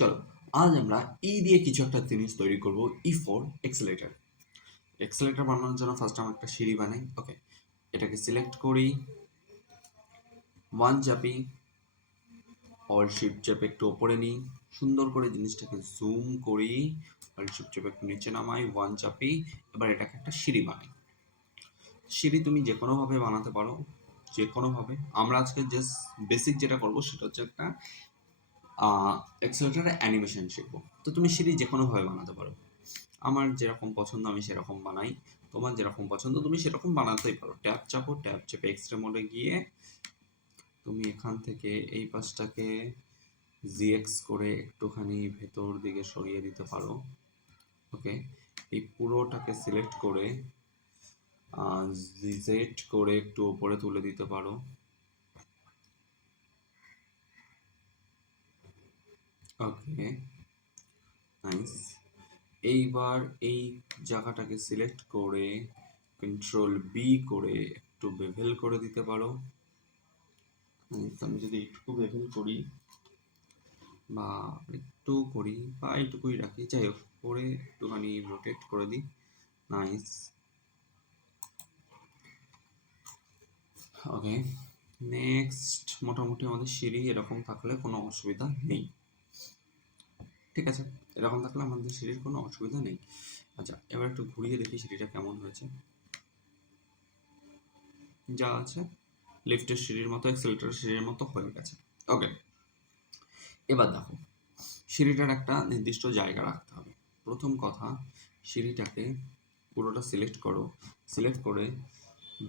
চলো, আজ আমরা ই দিয়ে কিছু একটা জিনিস তৈরি করব। E for accelerator. এক্সেলেটর বানানোর জন্য ফার্স্ট আমরা একটা সিঁড়ি বানাই। ওকে, এটাকে সিলেক্ট করি, ওয়ান চাপি, অল শিফট চেপে একটু ওপরে নিই, সুন্দর করে জিনিসটাকে জুম করি, অল শিফট চেপে একটু নিচে নামাই, ওয়ান চাপি। এবার এটাকে একটা সিঁড়ি বানাই। সিঁড়ি তুমি যে কোনোভাবে বানাতে পারো, যে কোনোভাবে। আমরা আজকে জাস্ট বেসিক যেটা করবো সেটা হচ্ছে একটা এক্সেলেটরে অ্যানিমেশন শিখবো। তো তুমি সিঁড়ি যে কোনোভাবে বানাতে পারো। আমার যেরকম পছন্দ আমি সেরকম বানাই, তোমার যেরকম পছন্দ তুমি সেরকম বানাতেই পারো। ট্যাব চাপো, ট্যাব চেপে এক্সট্রা মোডে গিয়ে তুমি এখান থেকে এই পাশটাকে জিএক্স করে একটুখানি ভেতর দিকে সরিয়ে দিতে পারো। ওকে, এই পুরোটাকে সিলেক্ট করে জেড করে একটু উপরে তুলে দিতে পারো। ওকে, নাইস। এইবার এই জায়গাটাকে সিলেক্ট করে কন্ট্রোল বি করে একটু বেভেল করে দিতে পারো। আমি যদি একটু বেভেল করি বা একটু করি বা এইটুকুই রাখি, যাই হোক, করে একটুখানি রোটেট করে দিই। নাইস। ওকে, নেক্সট। মোটামুটি আমাদের সিঁড়ি এরকম থাকলে কোনো অসুবিধা নেই। ঠিক আছে, এরকম থাকলে আমাদের সিঁড়ির কোনো অসুবিধা নেই। আচ্ছা, এবার একটু ঘুরিয়ে দেখি সিঁড়িটা কেমন হয়েছে। যা আছে লিফটের সিঁড়ির মতো, এক্সেলেটরের সিঁড়ির মতো হয়ে গেছে। ওকে, এবার দেখো, সিঁড়িটার একটা নির্দিষ্ট জায়গা রাখতে হবে। প্রথম কথা, সিঁড়িটাকে পুরোটা সিলেক্ট করো, সিলেক্ট করে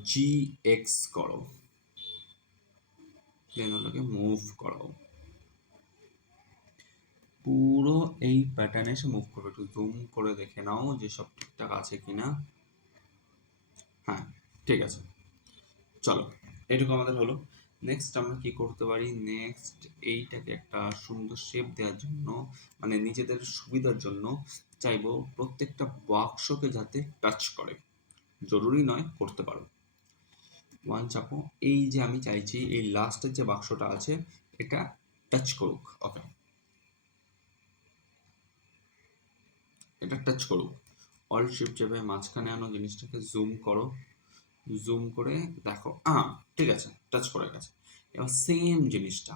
জি এক্স করো, দেন ওটাকে মুভ করো। পুরো এই প্যাটার্নে এসে মুভ করবে। একটু জুম করে দেখে নাও যে সব ঠিকঠাক আছে কিনা। হ্যাঁ, ঠিক আছে। চলো, এটুকু আমাদের হলো। নেক্সট আমরা কি করতে পারি? নেক্সট এইটাকে একটা সুন্দর শেপ দেওয়ার জন্য, মানে নিজেদের সুবিধার জন্য চাইবো প্রত্যেকটা বাক্সকে যাতে টাচ করে। জরুরি নয়, করতে পারো। ওয়ান চাপো, এই যে আমি চাইছি এই লাস্টের যে বাক্সটা আছে এটা টাচ করুক। ওকে, এটা টাচ করুক। অল শিফট চেপে মাঝখানে আনো, জিনিসটাকে জুম করো, জুম করে দেখো, ঠিক আছে, টাচ করে গেছে। এবার সেম জিনিসটা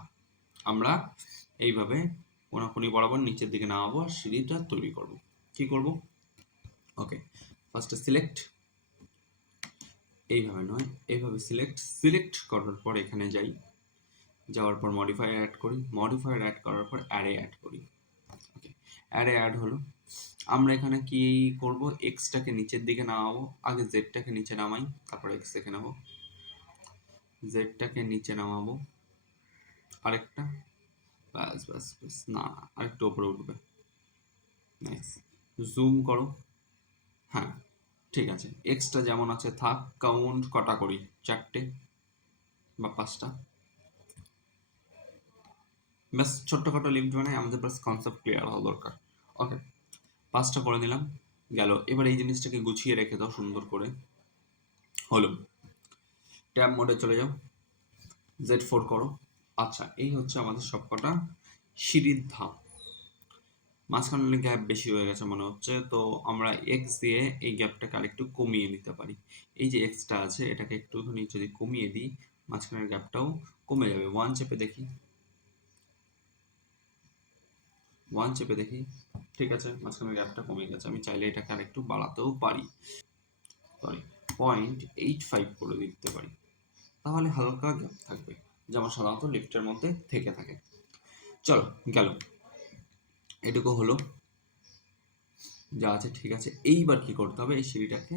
আমরা এইভাবে কোনাকুনি বরাবর নিচের দিকে নামাবো আর সিঁড়িটা তৈরি করব। কি করব? ওকে, ফার্স্টে সিলেক্ট, এইভাবে নয়, এইভাবে সিলেক্ট, সিলেক্ট করার পর এখানে যাই, যাওয়ার পর মডিফায়ার অ্যাড করি, মডিফায়ার অ্যাড করার পর অ্যারে অ্যাড করি। ওকে, অ্যারে অ্যাড হলো। আমরা এখানে কি করব? এক্সটাকে নিচের দিকে নামাবো। আগে জেডটাকে নিচে নামাই, তারপর এক্স দেখে নেবো। জেডটাকে নিচে নামাবো, আরেকটা, ব্যাস ব্যাস ব্যাস, না আরেকটু উপরে উঠবে। নাইস, জুম করো। হ্যাঁ, ঠিক আছে, এক্সটা যেমন আছে থাক। কাউন্ট কটা করি? 4টে বা 5টা। ব্যাস, ছোট্টখাটো লিফট বানাই, আমাদের ব্যাস কনসেপ্ট ক্লিয়ার হওয়া দরকার। ওকে, 5টা করে দিলাম, গেল। এবার এই জিনিসটাকে গুছিয়ে রেখে দাও সুন্দর করে। হলো, ট্যাব মোডে চলে যাও, Z4 করো। আচ্ছা, এই হচ্ছে আমাদের সবকটা সিঁড়ির ধাপ। মাঝখানে গ্যাপ বেশি হয়ে গেছে মনে হচ্ছে, তো আমরা এক্স দিয়ে এই গ্যাপটাকে আরেকটু কমিয়ে নিতে পারি। এই যে এক্সটা আছে এটাকে একটুখানি যদি কমিয়ে দিই, মাঝখানের গ্যাপটাও কমে যাবে। ওয়ান চেপে দেখি, ওয়ান চেপে দেখি, ঠিক আছে, মাঝখানের গ্যাপটা কমে গেছে। আমি চাইলে এটাকে আরেকটু বাড়াতেও পারি, সরি, 0.85 করে দিতে পারি, তাহলে হালকা গ্যাপ থাকবে, যেমন সাধারণত লিফটের মধ্যে থেকে থাকে। চলো, গেল, এটুকু হলো, যা আছে ঠিক আছে। এইবার কি করতে হবে? এই সিঁড়িটাকে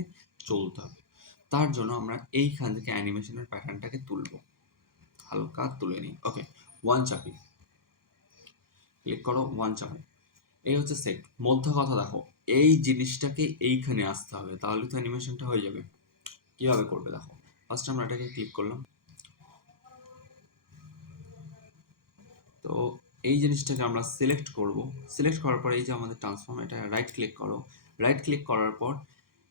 চলতে হবে। তার জন্য আমরা এইখান থেকে অ্যানিমেশনের প্যাটার্নটাকে তুলব, হালকা তুলে নিই। ওকে, ওয়ান চাপি, ক্লিক করো, ওয়ান চাপো। এই হচ্ছে সেট। মধ্য কথা দেখো, এই জিনিসটাকে এইখানে আসতে হবে, তাহলে তো অ্যানিমেশনটা হয়ে যাবে। কিভাবে করবে দেখো, ফার্স্ট আমরা এটাকে ক্লিক করলাম, তো এই জিনিসটাকে আমরা সিলেক্ট করব। সিলেক্ট করার পর এই যে আমাদের ট্রান্সফর্ম, এটা রাইট ক্লিক করো, রাইট ক্লিক করার পর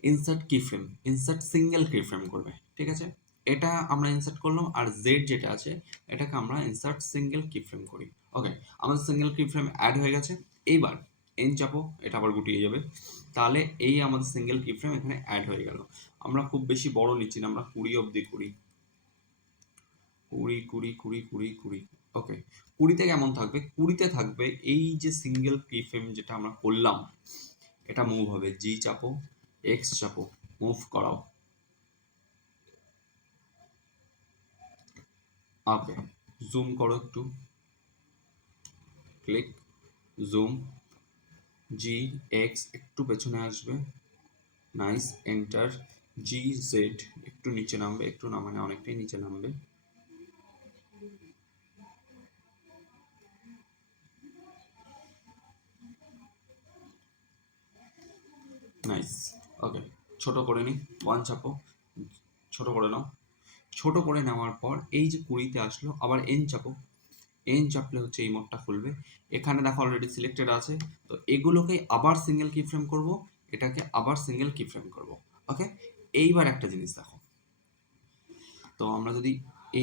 insert keyframe, insert single keyframe করবে। ঠিক আছে, এটা আমরা ইনসার্ট করলাম, আর জেড যেটা আছে এটাকে আমরা ইনসার্ট সিঙ্গেল কিফ্রেম করি। ওকে, আমাদের সিঙ্গেল কি ফ্রেম অ্যাড হয়ে গেছে। এইবার এন চাপো, এটা আবার গুটিয়ে যাবে। তাহলে এই আমাদের সিঙ্গেল কি ফ্রেম এখানে অ্যাড হয়ে গেল। আমরা খুব বেশি বড় নিচ্ছি না, আমরা 20 অব্দি করি। 20 20 20 20 20। ওকে, 20তে কেমন থাকবে? 20তে থাকবে এই যে সিঙ্গেল কি ফ্রেম যেটা আমরা করলাম, এটা মুভ হবে। জি চাপো, এক্স চাপো, মুভ করাও। ওকে, জুম করো একটু, ক্লিক, জুম, জি এক্স একটু পেছনে আসবে, নাইস, এন্টার, জি জেড একটু নিচে নামবে, একটু না মানে অনেকটাই নিচে নামবে, নাইস। ওকে, ছোট করে নিই, ওয়ান চাপো, ছোট করে নাও। ছোট করে নেওয়ার পর এই যে 20তে আসলো, আবার এন চাপো। এন চাপলে হচ্ছে এই মোডটা খুলবে। এখানে দেখো অলরেডি সিলেক্টেড আছে, তো এগুলোকে আবার সিঙ্গেল কি ফ্রেম করব, এটাকে আবার সিঙ্গেল কি ফ্রেম করব। ওকে, এইবার একটা জিনিস দেখো, তো আমরা যদি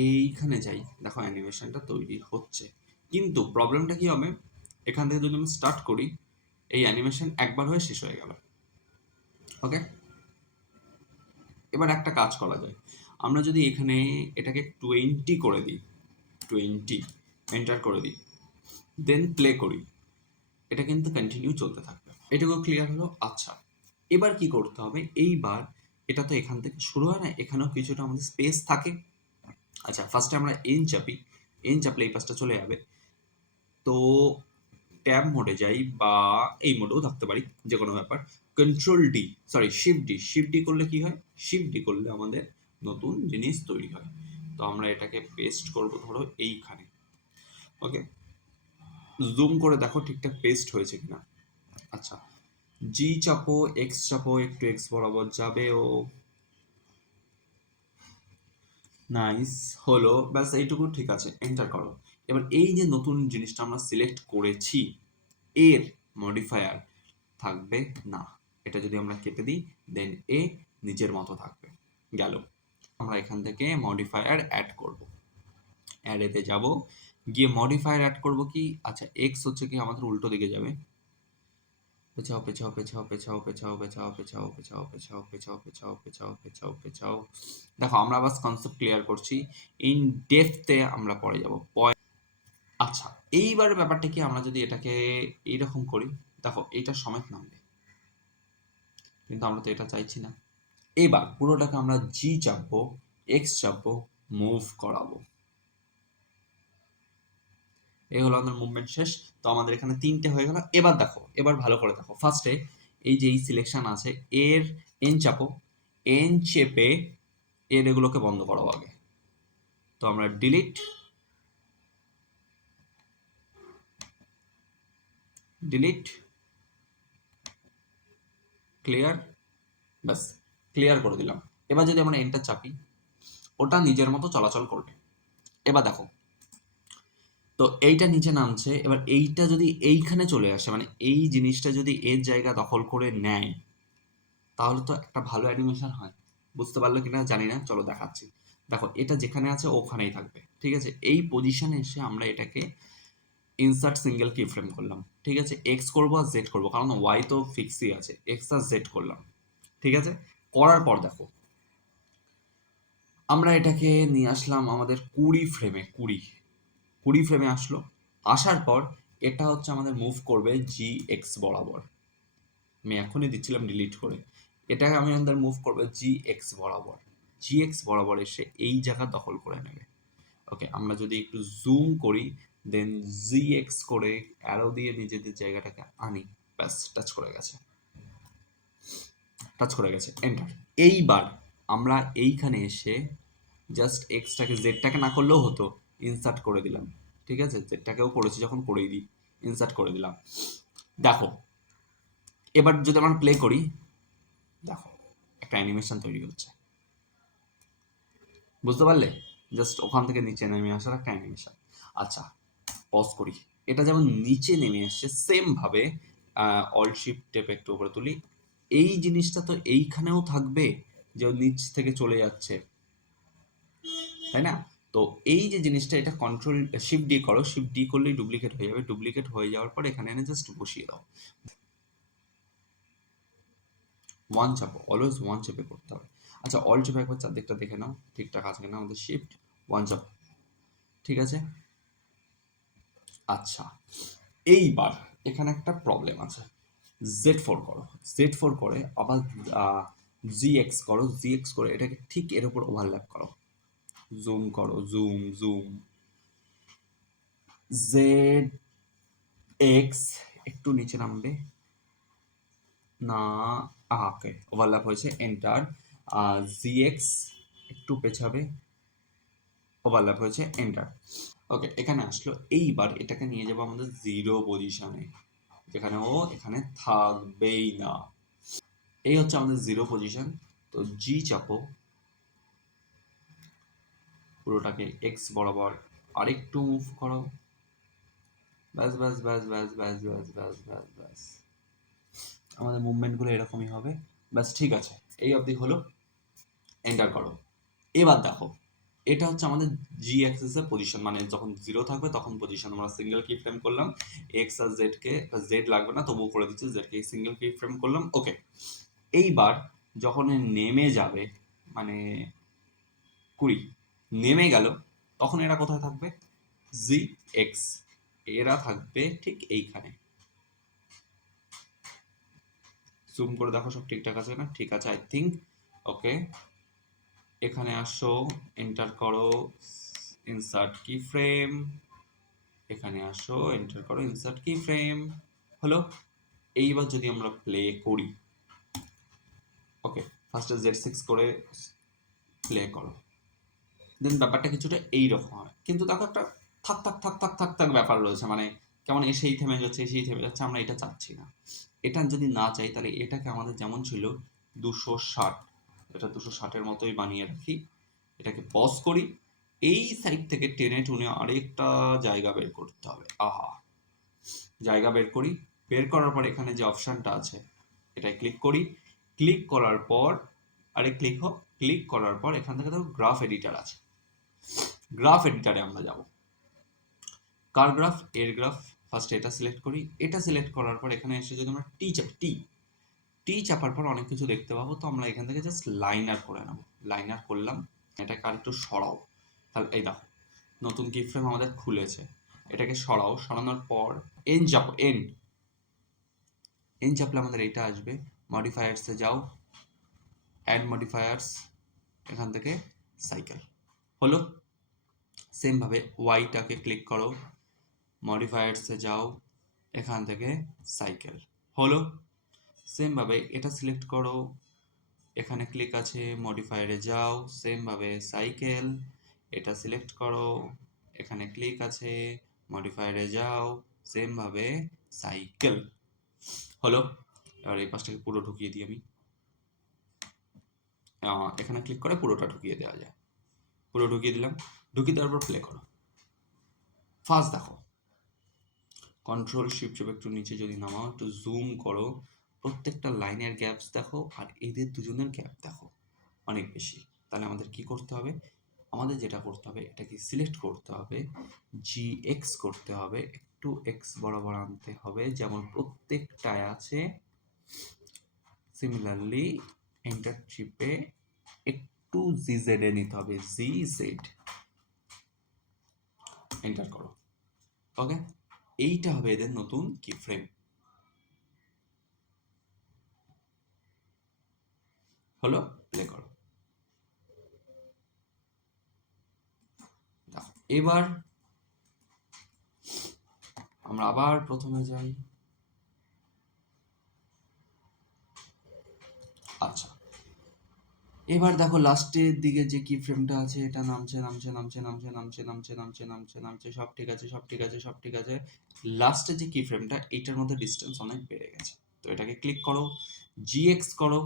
এইখানে যাই, দেখো অ্যানিমেশনটা তৈরি হচ্ছে, কিন্তু প্রবলেমটা কি হবে, এখান থেকে যদি আমি স্টার্ট করি, এই অ্যানিমেশন একবার হয়ে শেষ হয়ে গেল। ওকে, এবার একটা কাজ করা যায়, আমরা যদি এখানে এটাকে 20 করে দিই, 20 এন্টার করে দিই, দেন প্লে করি, এটা কিন্তু কন্টিনিউ চলতে থাকবে। এটুকু ক্লিয়ার হলো। আচ্ছা, এবার কি করতে হবে, এইবার এটা তো এখান থেকে শুরু হয় না, এখানেও কিছুটা আমাদের স্পেস থাকে। আচ্ছা, ফার্স্টে আমরা এন চাপি, এন চাপলে এই পাশটা চলে যাবে। তো ট্যাব মোডে যাই, বা এই মোডেও থাকতে পারি, যে কোনো ব্যাপার। Control D, sorry shift D, shift D করলে কি হয়, শিফট ডি করলে আমাদের নতুন জিনিস তৈরি হয়। তো আমরা এটাকে পেস্ট করব ধরো এইখানে। ওকে, জুম করে দেখো ঠিকঠাক পেস্ট হয়েছে কিনা। আচ্ছা, জি চাপো, এক্স চাপো, একটু এক্স বরাবর যাবে, ও নাইস হলো, ব্যাস এইটুকু ঠিক আছে, এন্টার করো। এবার এই যে নতুন জিনিসটা আমরা সিলেক্ট করেছি, এর মডিফায়ার থাকবে না, এটা যদি আমরা কেটে দিই, দেন এ নিজের মতো থাকবে। গেল, আমরা এখান থেকে মডিফায়ার অ্যাড করব, অ্যাডেতে যাব, গিয়ে মডিফায়ার অ্যাড করব কি, আচ্ছা এক্স হচ্ছে কি আমাদের উল্টো দিকে যাবে, পেছাও পেছাও পেছাও পেছাও পেছাও পেছাও পেছাও পেছাও পেছাও পেছাও পেছাও পেছাও পেছাও পেছাও। দেখো আমরা বাস কনসেপ্ট ক্লিয়ার করছি, ইন ডেপথে আমরা পরে যাব। আচ্ছা, এইবার ব্যাপারটা কি, আমরা যদি এটাকে এইরকম করি, দেখো এইটা সমেত নামবে, কিন্তু আমরা তো এটা চাইছি না। এবার পুরোটাকে আমরা জি চাপবো, এক্স চাপবো, মুভ করাবো। এই হলো আমাদের মুভমেন্ট শেষ। তো আমাদের এখানে 3টে হয়ে গেল। এবার দেখো, এবার ভালো করে দেখো, ফার্স্টে এই যে এই সিলেকশন আছে, এর এন চাপো, এন চেপে এর এগুলোকে বন্ধ করাবো আগে। তো আমরা ডিলিট, ডিলিট, ক্লিয়ার, ব্যাস ক্লিয়ার করে দিলাম। এবার যদি আমরা এন্টার চাপি, ওটা নিজের মতো চলাচল করবে। এবার দেখো, তো এইটা নিচে নামছে, এবার এইটা যদি এইখানে চলে আসে, মানে এই জিনিসটা যদি এর জায়গা দখল করে নেয়, তাহলে তো একটা ভালো অ্যানিমেশন হয়। বুঝতে পারলো কিনা জানি না, চলো দেখাচ্ছি। দেখো এটা যেখানে আছে ওখানেই থাকবে, ঠিক আছে। এই পজিশনে এসে আমরা এটাকে ইনসার্ট সিঙ্গেল কি ফ্রেম করলাম, ঠিক আছে। এক্স করবো আর জেড করবো, কারণ ওয়াই তো ফিক্সই আছে, এক্স আর জেড করলাম, ঠিক আছে। করার পর দেখো, আমরা এটাকে নিয়ে আসলাম আমাদের 20 ফ্রেমে, 20 ফ্রেমে আসলো। আসার পর এটা হচ্ছে আমাদের মুভ করবে জি এক্স বরাবর। আমি এখনই দিচ্ছিলাম ডিলিট করে, এটাকে আমি আমাদের মুভ করবে জি এক্স বরাবর। জি এক্স বরাবর এসে এই জায়গা দখল করে নেবে। ওকে, আমরা যদি একটু জুম করি, দেন জি এক্স করে অ্যারো দিয়ে নিজেদের জায়গাটাকে আনি, ব্যাস টাচ করে গেছে, টাচ করে গেছে, এন্টার। এইবার আমরা এইখানে এসে জাস্ট এক্সটাকে জেডটাকে না করলেও হতো, ইনসার্ট করে দিলাম, ঠিক আছে। জেডটাকেও করেছি যখন, করেই দিই, ইনসার্ট করে দিলাম। দেখো এবার যদি আমরা প্লে করি, দেখো একটা অ্যানিমেশন তৈরি হচ্ছে, বুঝতে পারলে, জাস্ট ওখান থেকে নিচে নেমে আসার একটা অ্যানিমেশন। আচ্ছা, পজ করি, এটা যেমন নিচে নেমে আসছে, সেম ভাবে অল্ট শিফট টেপ একটু উপরে তুলি, এই জিনিসটা তো এইখানেও থাকবে, যে নিচ থেকে চলে যাচ্ছে, তাই না। তো এই যে জিনিসটা, এটা কন্ট্রোল শিফট ডি করো, শিফট ডি করলেই ডুপ্লিকেট হয়ে যাবে। ডুপ্লিকেট হয়ে যাওয়ার পর এখানে এনে জাস্ট বসিয়ে দাও। ওয়ান চাপো, অলওয়েজ ওয়ান চেপে করতে হবে। আচ্ছা, অল চেপে একবার চারদিকটা দেখে নাও ঠিকঠাক আছে কিনা। আমাদের শিফট ওয়ান চাপো, ঠিক আছে। আচ্ছা, এইবার এখানে একটা প্রবলেম আছে। Z4 করো, Z4 করে আবার ZX করো, ZX করে এটাকে ঠিক এর উপর ওভারল্যাপ করো। জুম করো, জুম জুম। ZX একটু নিচে নামবে না, ওকে, ওভারল্যাপ হয়েছে, এন্টার। ZX একটু পেছাবে, ওভারল্যাপ হয়েছে, এন্টার। ওকে, এখানে আসলো। এইবার এটাকে নিয়ে যাবো আমাদের জিরো পজিশনে, যেখানে ও এখানে থাকবেই না। এই হচ্ছে আমাদের জিরো পজিশন। তো জি চাপো, পুরোটাকে এক্স বরাবর আরেকটু মুভ করো। ব্যাস ব্যাস ব্যাস ব্যাস ব্যাস ব্যাস ব্যাস ব্যাস ব্যাস, আমাদের মুভমেন্টগুলো এরকমই হবে। ব্যাস, ঠিক আছে, এই অবধি হলো। এন্টার করো। এবার দেখো, এটা হচ্ছে আমাদের জি অ্যাক্সিস এর পজিশন, মানে যখন জিরো থাকবে তখন পজিশন। আমরা সিঙ্গেল কি ফ্রেম করলাম, এক্স আর জেড কে, জেড লাগবে না তবুও করে দিচ্ছি, জেড কে সিঙ্গেল কি ফ্রেম করলাম। ওকে, এইবার যখন নেমে যাবে, মানে 20 নেমে গেল, তখন এরা কোথায় থাকবে? জি এক্স, এরা থাকবে ঠিক এইখানে। জুম করে দেখো সব ঠিকঠাক আছে না? ঠিক আছে, আই থিঙ্ক। ওকে, এখানে আসো, এন্টার করো, ইনসার্ট কি ফ্রেম। এখানে আসো, এন্টার করো, ইনসার্ট কি ফ্রেম। হলো। এইবার যদি আমরা প্লে করি, ওকে, ফার্স্টে Z6 করে প্লে করো, দেন ব্যাপারটা কিছুটা এইরকম হয়। কিন্তু দেখো একটা থাক থাক থাক থাক থাক থাক ব্যাপার রয়েছে, মানে কেমন এসেই থেমে যাচ্ছে, এসেই থেমে যাচ্ছে। আমরা এটা চাচ্ছি না। এটা যদি না চাই, তাহলে এটাকে আমাদের যেমন ছিল 260, এটা 260-এর মতোই বানিয়ে রাখি। এটাকে পজ করি, এই সাইড থেকে টেনে টুনে আরেকটা জায়গা বের করতে হবে। আহা, জায়গা বের করি। বের করার পর এখানে যে অপশানটা আছে, এটাই ক্লিক করি। ক্লিক করার পর, আরে ক্লিক হোক, ক্লিক করার পর এখান থেকে দেখো গ্রাফ এডিটার আছে। গ্রাফ এডিটারে আমরা যাব। কার গ্রাফ? এর গ্রাফ। ফার্স্ট এটা সিলেক্ট করি। এটা সিলেক্ট করার পর এখানে এসে যদি আমরা টি চাপি, টি চাপার পর অনেক কিছু দেখতে পাবো। তো আমরা এখান থেকে জাস্ট লাইনার করে নেব। লাইনার করলাম, এটাকে আর একটু সরাও। তাহলে এই দেখো, নতুন কি ফ্রেম আমাদের খুলেছে। এটাকে সরাও, সরানোর পর এন চাপো, এন এন চাপলে আমাদের এইটা আসবে। মডিফায়ার্সে যাও, অ্যাড মডিফায়ার্স, এখান থেকে সাইকেল। হলো। সেম ভাবে ওয়াইটাকে ক্লিক করো, মডিফায়ার্সে যাও, এখান থেকে সাইকেল। হলো। সেম ভাবে এটা সিলেক্ট করো, এখানে ক্লিক আছে, মডিফায়ারে যাও, সেম ভাবে সাইকেল। এটা সিলেক্ট করো, এখানে ক্লিক আছে, মডিফায়ারে যাও, সেম ভাবে সাইকেল। হলো। এবার এই পাশটাকে পুরো ঢুকিয়ে দিই আমি। এখানে ক্লিক করে পুরোটা ঢুকিয়ে দেওয়া যায়। পুরো ঢুকিয়ে দিলাম। ঢুকিয়ে দেওয়ার পর প্লে করো। ফার্স্ট দেখো, কন্ট্রোল শিফট চেপে একটু নিচে যদি নামাও, একটু জুম করো, প্রত্যেকটা লাইনের গ্যাপস দেখো, আর এদের দুজনের গ্যাপ দেখো অনেক বেশি। তাহলে আমাদের কি করতে হবে? আমাদের যেটা করতে হবে, এটাকে সিলেক্ট করতে হবে, জি এক্স করতে হবে, একটু এক্স বরাবর আনতে হবে যেমন প্রত্যেকটায় আছে। সিমিলারলি এন্টার চিপে একটু জি জেড এ নিতে হবে, জি জেড। এন্টার করো। ওকে, এইটা হবে এদের নতুন কি ফ্রেম। হলো। প্লে করো। এবার আমরা আবার প্রথমে যাই। আচ্ছা, এবার দেখো লাস্টের দিকে যে কি ফ্রেমটা আছে, এটা নামছে নামছে নামছে নামছে নামছে নামছে নামছে নামছে নামছে, সব ঠিক আছে, সব ঠিক আছে, সব ঠিক আছে। লাস্টে যে কি ফ্রেমটা, এইটার মধ্যে ডিস্টেন্স অনেক বেড়ে গেছে। তো এটাকে ক্লিক করো, জিএক্স করো,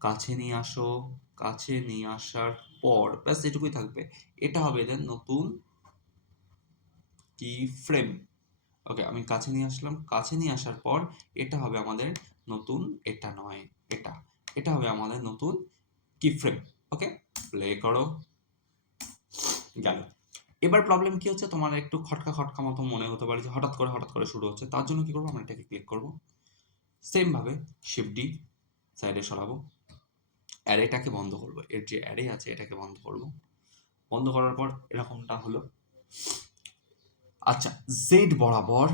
কাছে নিয়ে আসো। কাছে নিয়ে আসার পর ব্যাস এটুকুই থাকবে। এটা হবে এদের নতুন কি ফ্রেম। ওকে, আমি কাছে নিয়ে আসলাম। কাছে নিয়ে আসার পর এটা হবে আমাদের নতুন, এটা নয়, এটা, এটা হবে আমাদের নতুন কি ফ্রেম। ওকে, প্লে করো। গেল। এবার প্রবলেম কি হচ্ছে, তোমার একটু খটকা খটকা মতো মনে হতে পারে যে হঠাৎ করে শুরু হচ্ছে। তার জন্য কি করবো, আমরা এটাকে ক্লিক করবো, সেম ভাবে শিফট ডি সাইডে সরাবো, অ্যারেটাকে বন্ধ করবো, এর যে অ্যারে আছে এটাকে বন্ধ করবো। বন্ধ করার পর এরকমটা হলো। আচ্ছা জেড বরাবর,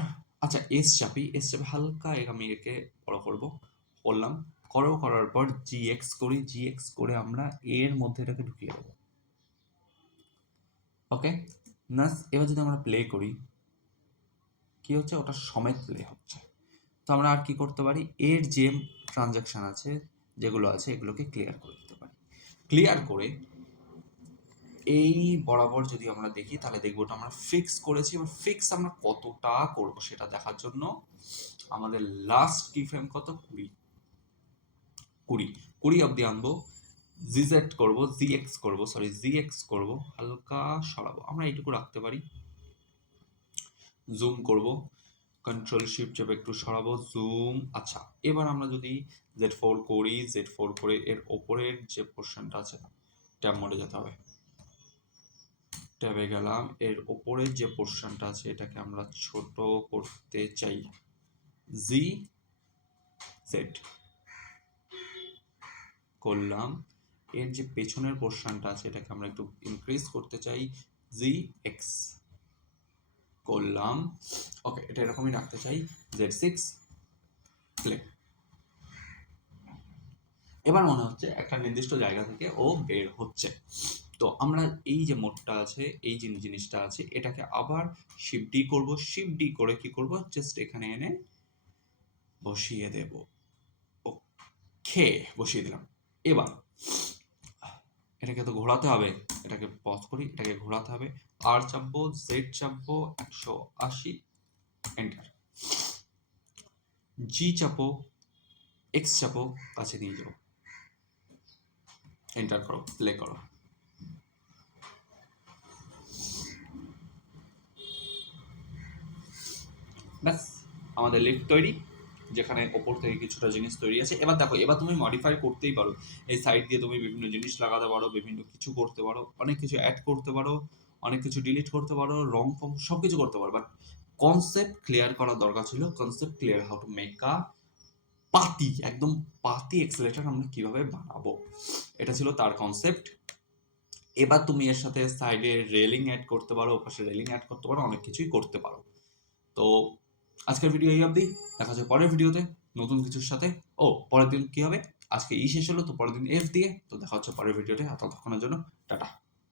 আচ্ছা এস চাপি হালকা আমি একে বড় করবো, করলাম, করার পর জি এক্স করে আমরা এর মধ্যে এটাকে ঢুকিয়ে দেবো। ওকে না, এবার যদি আমরা প্লে করি কি হচ্ছে, ওটা সমেত প্লে হচ্ছে। তো আমরা আর কি করতে পারি, এর যে ট্রানজাকশন আছে যেগুলো আছে এগুলোকে ক্লিয়ার করে দিতে পারি। ক্লিয়ার করে এই বরাবর যদি আমরা দেখি তাহলে দেখবো ওটা আমরা ফিক্স করেছি। এবার ফিক্স আমরা কতটা করব সেটা দেখার জন্য আমাদের লাস্ট কি ফ্রেম কত, 20 অব্দি আনবো, জিজেড করবো, জিএক্স করবো, হালকা সরাবো, আমরা এইটুকু রাখতে পারি, জুম করব, কন্ট্রোল শিফট চেপে একটু সরাবো, জুম। আচ্ছা এবার আমরা যদি Z4 করি, Z4 করে এর ওপরের যে পোর্শনটা আছে ট্যাব মোডে যেতে হবে, ট্যাবে গেলাম, এর ওপরের যে পোর্শনটা আছে এটাকে আমরা ছোট করতে চাই, জি জেড করলাম, এর যে পেছনের পোর্শনটা আছে এটাকে আমরা একটু ইনক্রিজ করতে চাই, জি এক্স করলাম। ওকে এটা এরকমই রাখতে চাই, Z6 প্লে। এবার মনে হচ্ছে একটা নির্দিষ্ট জায়গা থেকে ও বের হচ্ছে। তো আমরা এই যে মোডটা আছে, এই যে জিনিসটা আছে, এটাকে আবার শিফট ডি করবো, শিফট ডি করে কি করব, জাস্ট এখানে এনে বসিয়ে দেব, ওকে বসিয়ে দিলাম। এবার এটাকে তো ঘোরাতে হবে, এটাকে পজ করি, এটাকে ঘোরাতে হবে, আর চাপবো, জেড চাপবো 180, এন্টার, জি চাপো, এক্স চাপো, কাছে নিয়ে যাও, এন্টার করো, প্লে করো। ব্যাস আমাদের লিফট তৈরি, যেখানে ওপর থেকে কিছুটা জিনিস তৈরি আছে। এবার দেখো, এবার তুমি মডিফাই করতেই পারো, এই সাইড দিয়ে তুমি বিভিন্ন জিনিস লাগাতে পারো, বিভিন্ন কিছু করতে পারো, অনেক কিছু অ্যাড করতে পারো, অনেক কিছু ডিলিট করতে পারো, রং ফং সব কিছু করতে পারো। বাট কনসেপ্ট ক্লিয়ার করার দরকার ছিল, concept clear how to make a পাতি, একদম পাতি এক্সেলেটর আমরা কিভাবে বানাবো, এটা ছিল তার কনসেপ্ট। এবার তুমি এর সাথে সাইডে রেলিং অ্যাড করতে পারো, ওপাশে রেলিং অ্যাড করতে পারো, অনেক কিছুই করতে পারো। তো আজকের ভিডিও এই অবধি, দেখা হচ্ছে পরের ভিডিওতে নতুন কিছুর সাথে। ও পরের দিন কি হবে, আজকে শেষ হলো, তো পরের দিন এফ দিয়ে, তো দেখা হচ্ছে পরের ভিডিওতে। ততক্ষণের জন্য টাটা।